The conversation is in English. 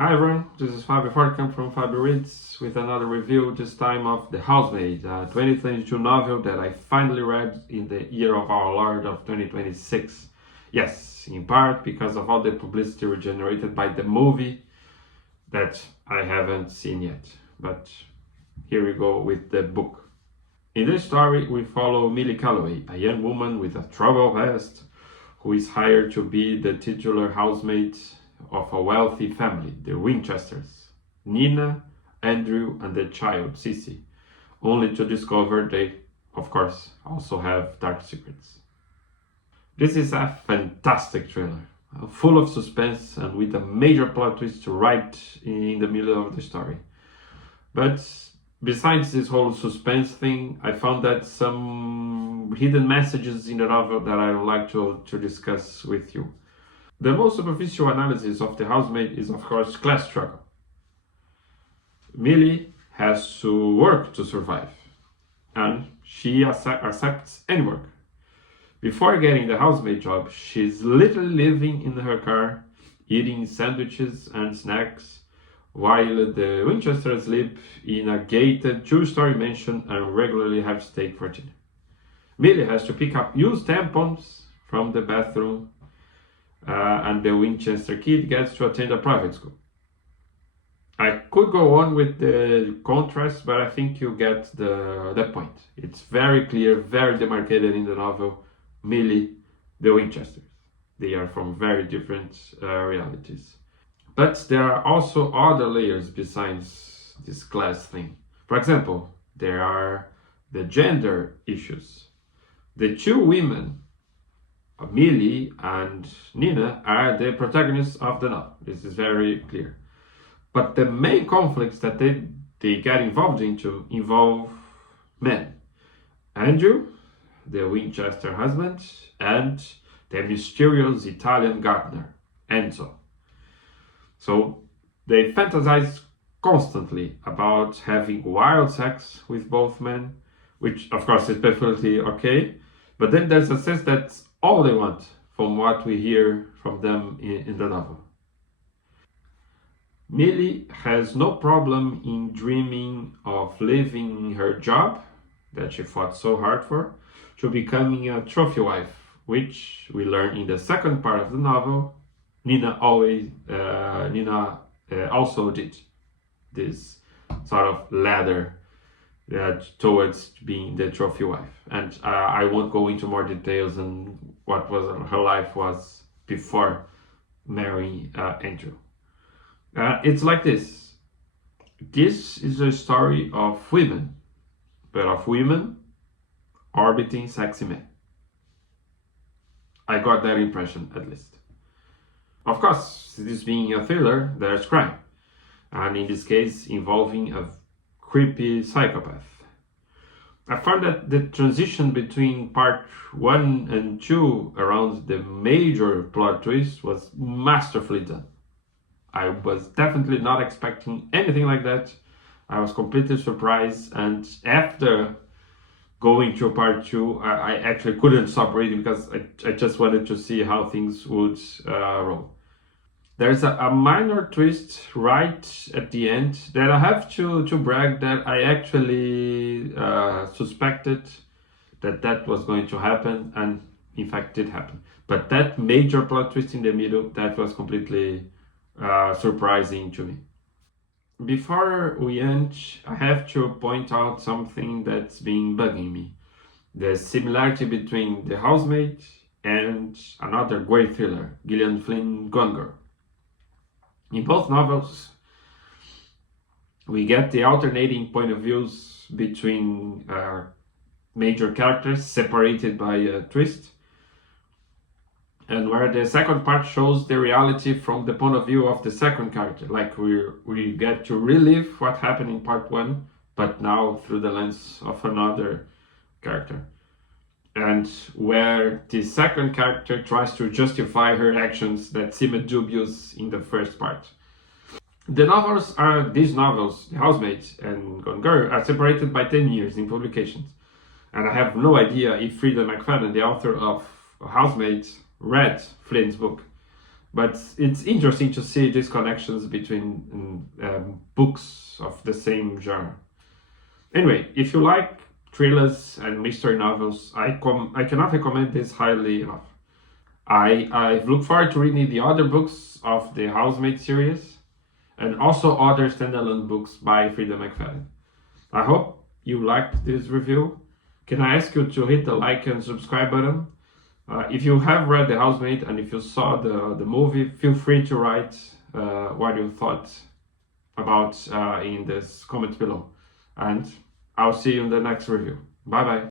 Hi everyone, this is Fabio Farcamp from Fabio Reads with another review, this time of The Housemaid, a 2022 novel that I finally read in the year of our Lord of 2026. Yes, in part because of all the publicity generated by the movie that I haven't seen yet. But here we go with the book. In this story, we follow Millie Calloway, a young woman with a troubled past who is hired to be the titular housemaid of a wealthy family, the Winchesters, Nina, Andrew, and the child, Cissy, only to discover they, of course, also have dark secrets. This is a fantastic thriller, full of suspense and with a major plot twist right in the middle of the story. But besides this whole suspense thing, I found that some hidden messages in the novel that I would like to discuss with you. The most superficial analysis of the housemaid is, of course, class struggle. Millie has to work to survive, and she accepts any work. Before getting the housemaid job, she's literally living in her car, eating sandwiches and snacks, while the Winchesters live in a gated two-story mansion and regularly have steak for dinner. Millie has to pick up used tampons from the bathroom, and the Winchester kid gets to attend a private school. I could go on with the contrast, but I think you get the point. It's very clear, very demarcated in the novel. Millie, the Winchesters. They are from very different realities. But there are also other layers besides this class thing. For example, there are the gender issues. The two women, Millie and Nina, are the protagonists of the novel. This is very clear. But the main conflicts that they get involved into involve men. Andrew, the Winchester husband, and the mysterious Italian gardener, Enzo. So they fantasize constantly about having wild sex with both men, which of course is perfectly okay. But then there's a sense that's all they want from what we hear from them in the novel. Millie has no problem in dreaming of leaving her job that she fought so hard for to becoming a trophy wife, which we learn in the second part of the novel. Nina also did this sort of ladder towards being the trophy wife. And I won't go into more details on what was her life was before marrying Andrew. It's like this. This is a story of women, but of women orbiting sexy men. I got that impression, at least. Of course, this being a thriller, there's crime, and in this case involving a creepy psychopath. I found that the transition between part 1 and 2 around the major plot twist was masterfully done. I was definitely not expecting anything like that. I was completely surprised, and after going to part 2, I actually couldn't stop reading because I just wanted to see how things would roll. There's a minor twist right at the end that I have to brag that I actually suspected that was going to happen, and in fact did happen. But that major plot twist in the middle, that was completely surprising to me. Before we end, I have to point out something that's been bugging me. The similarity between The Housemaid and another great thriller, Gillian Flynn Gone Girl. In both novels, we get the alternating point of views between major characters separated by a twist, and where the second part shows the reality from the point of view of the second character, like we get to relive what happened in part 1, but now through the lens of another character, and where the second character tries to justify her actions that seemed dubious in the first part. These novels, The Housemaid and Gone Girl, are separated by 10 years in publications, and I have no idea if Frida McFadden, the author of Housemaid, read Flynn's book. But it's interesting to see these connections between books of the same genre. Anyway, if you like thrillers and mystery novels, I cannot recommend this highly enough. I look forward to reading the other books of the Housemaid series and also other standalone books by Frida McFadden. I hope you liked this review. Can I ask you to hit the like and subscribe button? If you have read The Housemaid and if you saw the movie, feel free to write what you thought about in this comments below. And I'll see you in the next review. Bye bye.